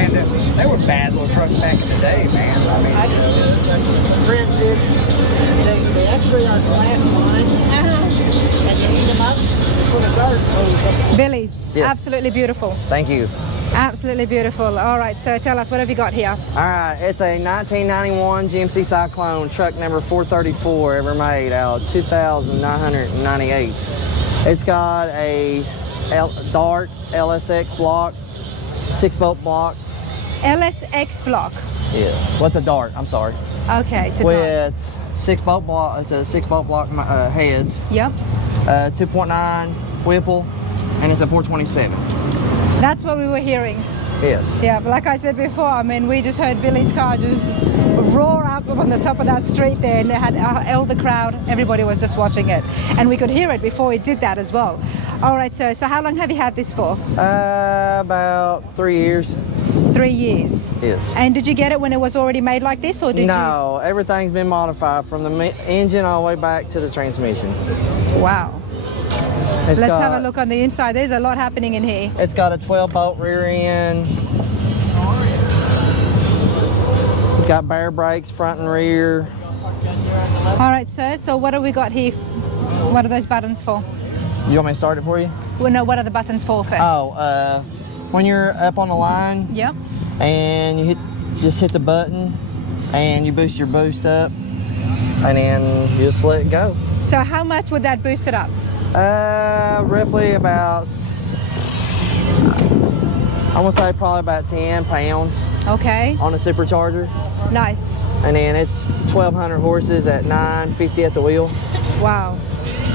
And they were bad little trucks back in the day, man. I mean, Friends did. They actually are glass lined, and you heat them up, put a dart hose up. Billy, Yes. absolutely beautiful. Thank you. Absolutely beautiful. All right, so tell us, what have you got here? All right, it's a 1991 GMC Syclone, truck number 434 ever made, out of 2,998. It's got a Dart LSX block, 6-bolt block. LSX block. Yeah, what's a Dart? I'm sorry. Okay, to With 6-bolt block, it's a 6-bolt block heads. Yep. 2.9 Whipple, and it's a 427. That's what we were hearing. Yes. Yeah, but like I said before, I mean, we just heard Billy's car just roar up on the top of that street there, and it had all the crowd, everybody was just watching it. And we could hear it before it did that as well. All right, so how long have you had this for? About 3 years. 3 years. Yes. And did you get it when it was already made like this, or did No, everything's been modified from the engine all the way back to the transmission. you? Wow. Let's have a look on the inside. There's a lot happening in here. It's got a 12-bolt rear end. It's got bare brakes front and rear. All right, sir. So what have we got here? What are those buttons for? You want me to start it for you? Well, no, what are the buttons for first? Oh, when you're up on the line Yep. and you just hit the button and you boost your boost up and then you just let it go. So how much would that boost it up? Roughly about, I want to say probably about 10 pounds Okay. on a supercharger. Nice. And then it's 1,200 horses at 950 at the wheel. Wow.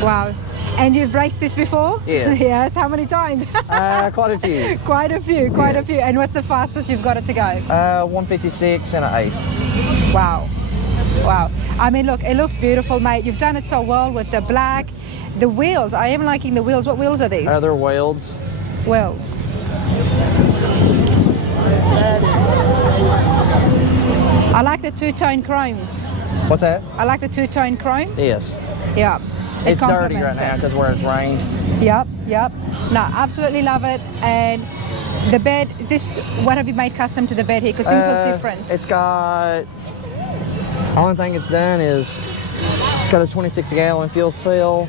Wow. And you've raced this before? Yes. Yes. How many times? Quite a few. Quite a few. Quite a Yes. few. And what's the fastest you've got it to go? 156 and an 8. Wow. Wow. I mean, look, it looks beautiful, mate. You've done it so well with the black. The wheels, I am liking the wheels. What wheels are these? They're welds. Welds. I like the two-tone chromes. What's that? I like the two-tone chrome. Yes. Yeah. It It's dirty right complements now it. because where it's rained. Yep, yep. No, absolutely love it. And the bed, what have you made custom to the bed here? Because things look different. It's got, only thing it's done is it's got a 26-gallon fuel cell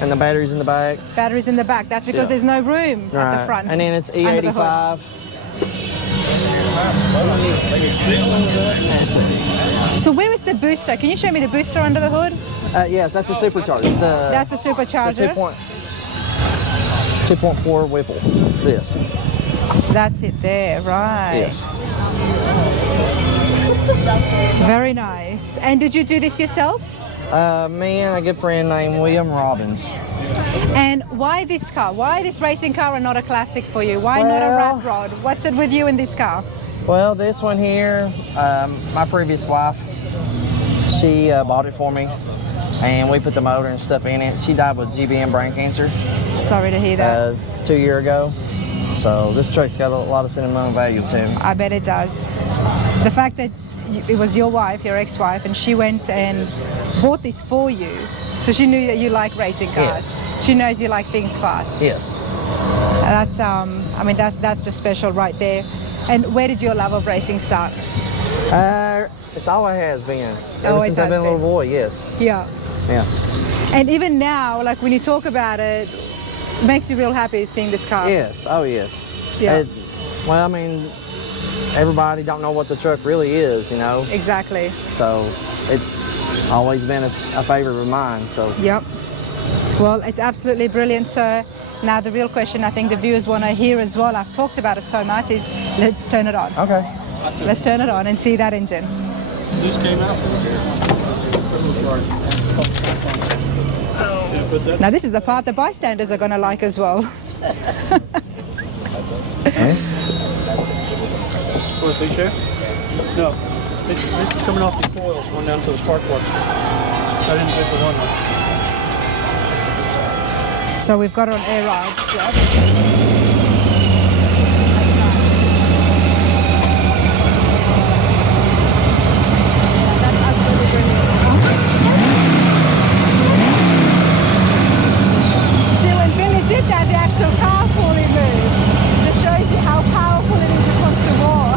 and the batteries in the back. Batteries in the back. That's because there's no room at the front. And then it's under the hood. E85. So where is the booster? Can you show me the booster under the hood? Yes, that's a supercharger. That's the The supercharger. 2.4 Whipple. This. That's it there, right. Yes. Very nice. And did you do this yourself? Me and a good friend named William Robbins. And why this car? Why this racing car and not a classic for you? Why not a rat rod? What's it with you in this car? Well, this one here, my previous wife, she bought it for me, and we put the motor and stuff in it. She died with GBM brain cancer Sorry to hear that. 2 years ago. So this truck's got a lot of sentimental value to it. I bet it does. The fact that it was your wife, your ex-wife, and she went and bought this for you, so she knew that you like racing cars. Yes. She knows you like things fast. Yes. That's, I mean, that's just special right there. And where did your love of racing start? It's always has been. Ever Always since I've has been a little been. boy, yes. Yeah. Yeah. And even now, like when you talk about it, it makes you real happy seeing this car. Yes, oh yes. Yeah. Well, I mean, everybody don't know what the truck really is, you know? Exactly. So it's always been a favorite of mine, so. Yep. Well, it's absolutely brilliant, sir. Now the real question I think the viewers want to hear as well, I've talked about it so much, is let's turn it on. Okay. Let's turn it on and see that engine. this came out. Now this is the part the bystanders are going to like as well. For a big chair? No. It's coming off the coils, going down to the spark plug. I didn't take the one. So we've got it on air rides. Yep. That's absolutely brilliant. See, when Billy did that, the actual car fully moved. It just shows you how powerful it is, just wants to roar.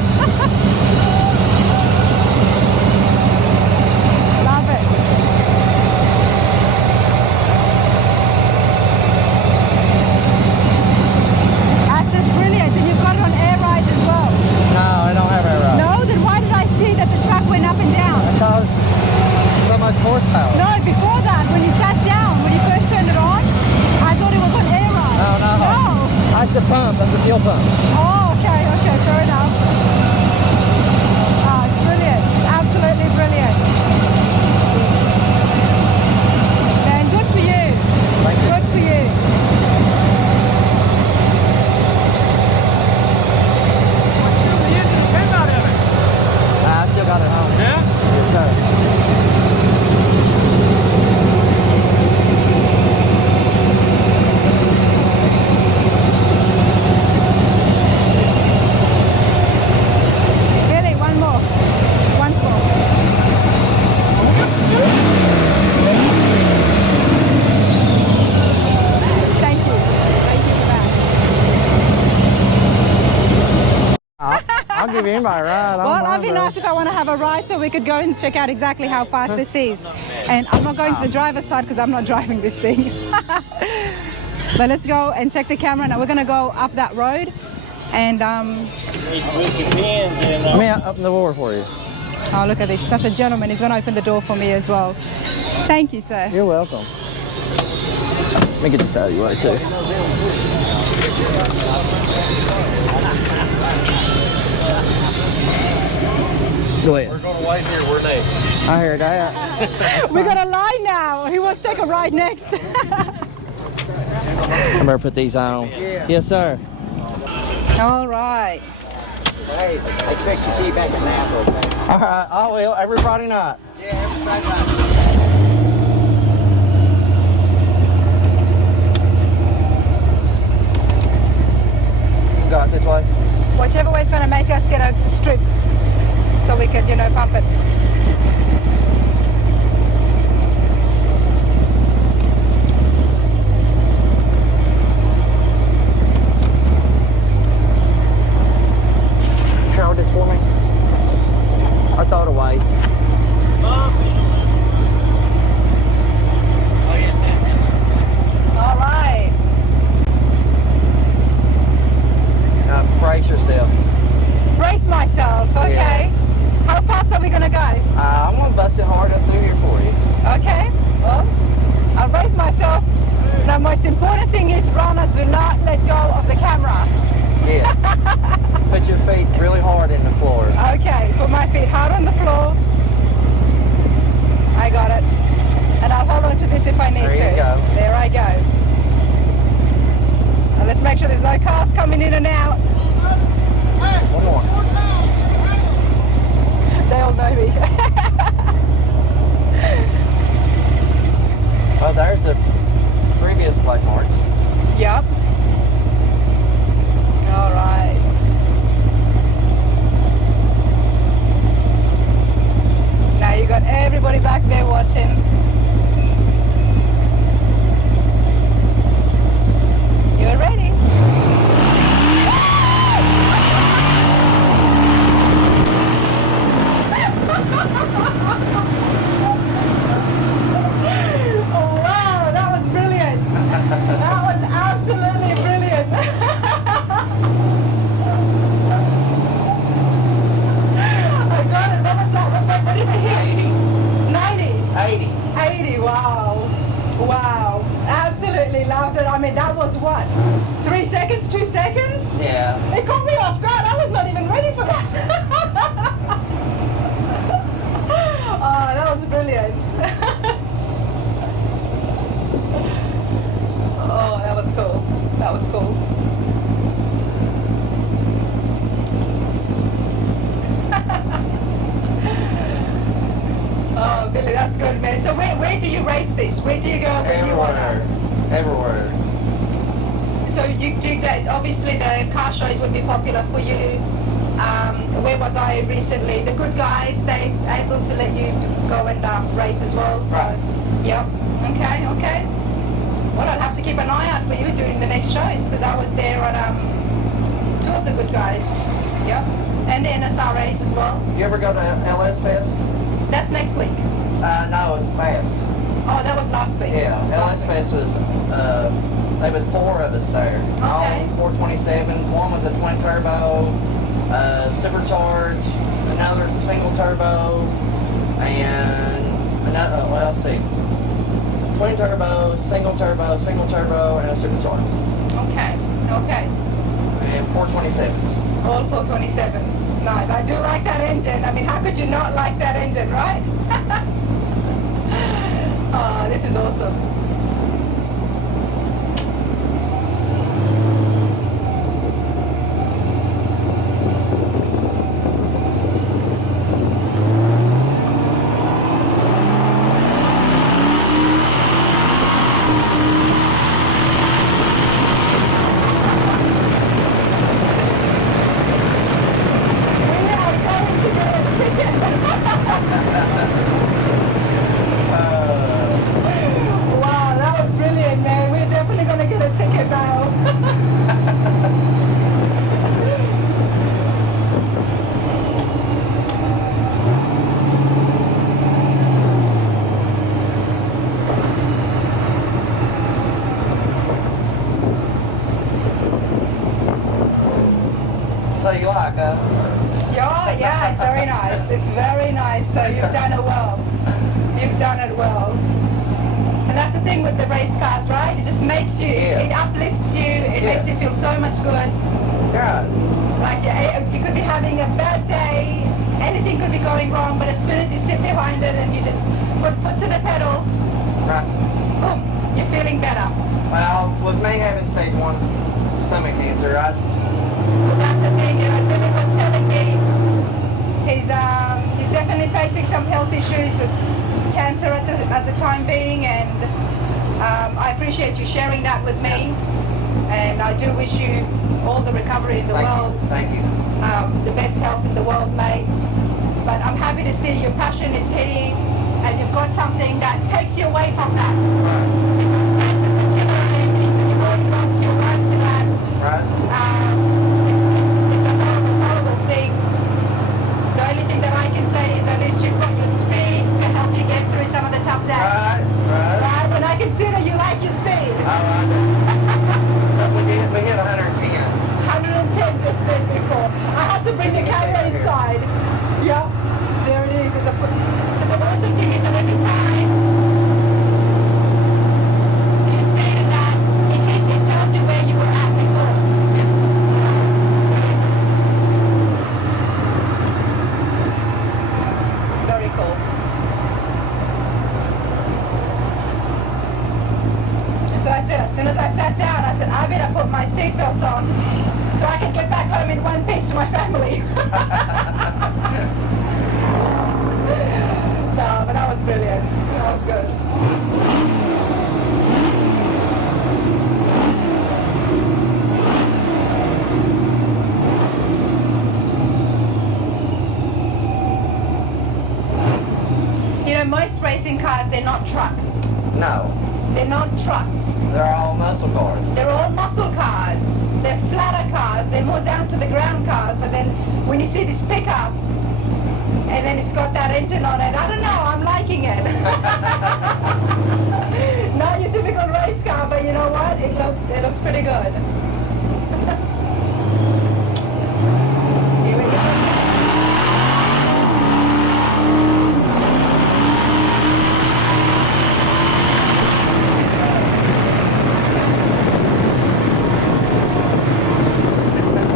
Billy, one more. Once more. Thank you. Thank you for that. I'll give anybody a ride. Well, I'd be nice if I want to have a ride so we could go and check out exactly how fast this is. And I'm not going to the driver's side because I'm not driving this thing. But let's go and check the camera. Now we're going to go up that road and Let me open the door for you. oh, look at this, such a gentleman. He's going to open the door for me as well. Thank you, sir. You're welcome. Let me get this out of your way too. Go ahead. We're going to wait here. We're next. I heard that. We got a line now. He wants to take a ride next. I better put these on. Yes, sir. All right. Hey, I expect to see you back in Napa, okay? All right, I will. Every Friday night. Yeah, every Friday night. Go this way. Whichever way is going to make us get a strip so we can, pump it. Hold this for me. I throw it away. All right. Brace yourself. Brace myself. Okay. Yes. How fast are we going to go? I'm gonna bust it hard up through here for you. Okay. Well, I'll brace myself. The most important thing is, Rana, do not let go of the camera. Yes. Put your feet really hard in the floor. Okay, put my feet hard on the floor. I got it. And I'll hold on to this if I need to. There you go. There I go. Now let's make sure there's no cars coming in and out. One more. They all know me. Oh, there's the previous plate marks. Yep. All right. Now you got everybody back there watching. You're ready. Oh wow, that was brilliant. That was absolutely brilliant. I got it. What was that? What did I hit? 90. 80. 80. Wow. Wow. Absolutely loved it. I mean, that was what? 3 seconds? 2 seconds? Yeah. It caught me off guard. I was not even ready for that. Oh, that was brilliant. Oh, that was cool. That was cool. Oh, Billy, that's good, man. So where do you race this? Where do you go when you want to? Everywhere. So you do that. Obviously, the car shows would be popular for you. Where was I recently? The Good Guys, they able to let you go and race as well. So, Right. Yep. Okay. Okay. Well, I'll have to keep an eye out for you during the next shows because I was there at 2 of the Good Guys. Yep. And the NSRAs as well. You ever go to LS Fest? That's next week. No, it's Fast. Oh, that was last week. Yeah, LS Last week. Fest was, there was 4 of us there. Okay. All 427. One was a twin turbo, supercharged, another single turbo, and another, well, let's see. Twin turbo, single turbo, and a supercharged. Okay. Okay. And 427s. All 427s. Nice. I do like that engine. I mean, how could you not like that engine, right? Oh, this is awesome. Yeah, it's very nice. It's very nice. So you've done it well. You've done it well. And that's the thing with the race cars, right? It just makes you, it uplifts you, it makes you feel so much good. Yeah. Like you could be having a bad day, anything could be going wrong, but as soon as you sit behind it and you just put foot to the pedal, Right. boom, you're feeling better. Well, with me having stage 1 stomach cancer, Well, that's the thing, you know, Billy was telling me he's definitely facing some health issues with cancer at the time being, and I appreciate you sharing that with me, and I do wish you all the recovery in the world. Thank you. The best health in the world, mate. But I'm happy to see your passion is hitting, and you've got something that takes you away from that. Because cancer's a killer, and you've already lost your life to that. Right. It's a horrible, horrible thing. The only thing that I can say is at least you've got your speed to help you get through some of the tough days. Right. Right? And I can see that you like your speed. We hit 110. 110 just then before. I had to bring the camera inside. Yep, there it is. So the awesome thing is that every time you speed in that, it tells you where you were at before. Yes. Very cool. And so I said, as soon as I sat down, I said, I better put my seatbelt on so I can get back home in one piece to my family. No, but that was brilliant. That was good. You know, most racing cars, they're not trucks. No, They're not trucks. they're all muscle cars. They're all muscle cars. They're flatter cars. They're more down to the ground cars. But then when you see this pickup, and then it's got that engine on it, I don't know, I'm liking it. Not your typical race car, but you know what? It looks pretty good. Here we go.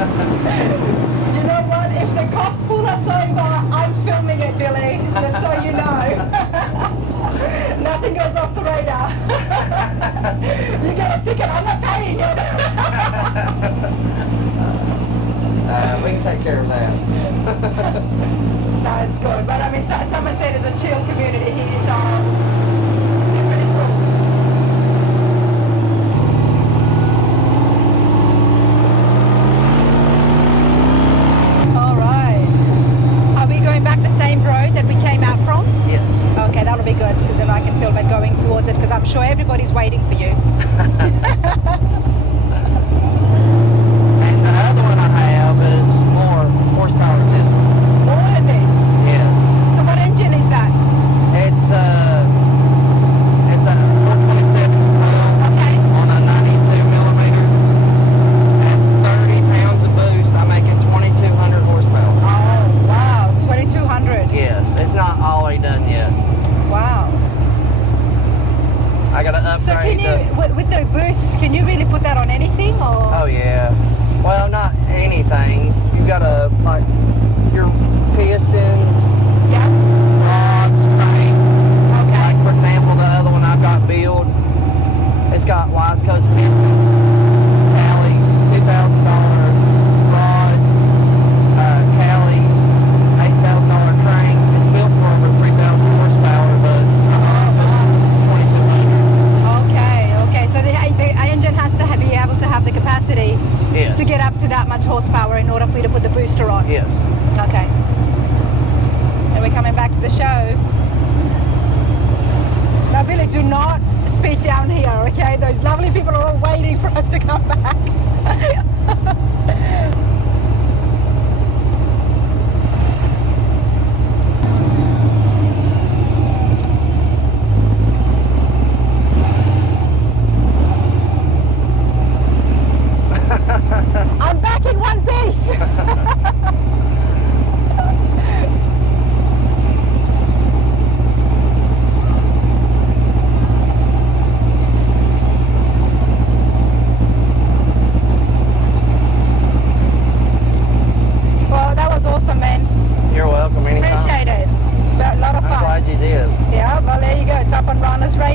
You know what? If the cops pull us over, I'm filming it, Billy, just so you know. Nothing goes off the radar. You get a ticket, I'm not paying it. We can take care of that. No, it's good. But I mean, Somerset is a chill community here, so they're pretty cool. All right. Are we going back the same road that we came out from? Yes. Okay, that'll be good, because then I can film it going towards it, because I'm sure everybody's waiting for you. And the other one I have is more horsepower than this one. More than this. Yes. So what engine is that? It's a 427 Okay. on a 92 millimeter. At 30 pounds of boost, I make it 2,200 horsepower. Oh, wow. 2,200. Yes, it's not all the way done yet. Wow. I gotta So upgrade can you, with the boost, can you really put that on anything, or? Oh yeah. Well, not anything. You gotta, like, your pistons, Yeah. rods, crank. Okay. Like, for example, the other one I've got built, it's got Wise Coast pistons, Callie's, $2,000 rods, Callie's, $8,000 crank. It's built for over 3,000 horsepower, but it's 2,200. Okay. So the engine has to be able to have the capacity Yes. to get up to that much horsepower in order for you to put the booster on. Yes. Okay. And we're coming back to the show. Now, Billy, do not speed down here, okay? Those lovely people are all waiting for us to come back. I'm back in one piece. glad you did. Yeah, well, there you go. Top on Rana's radio.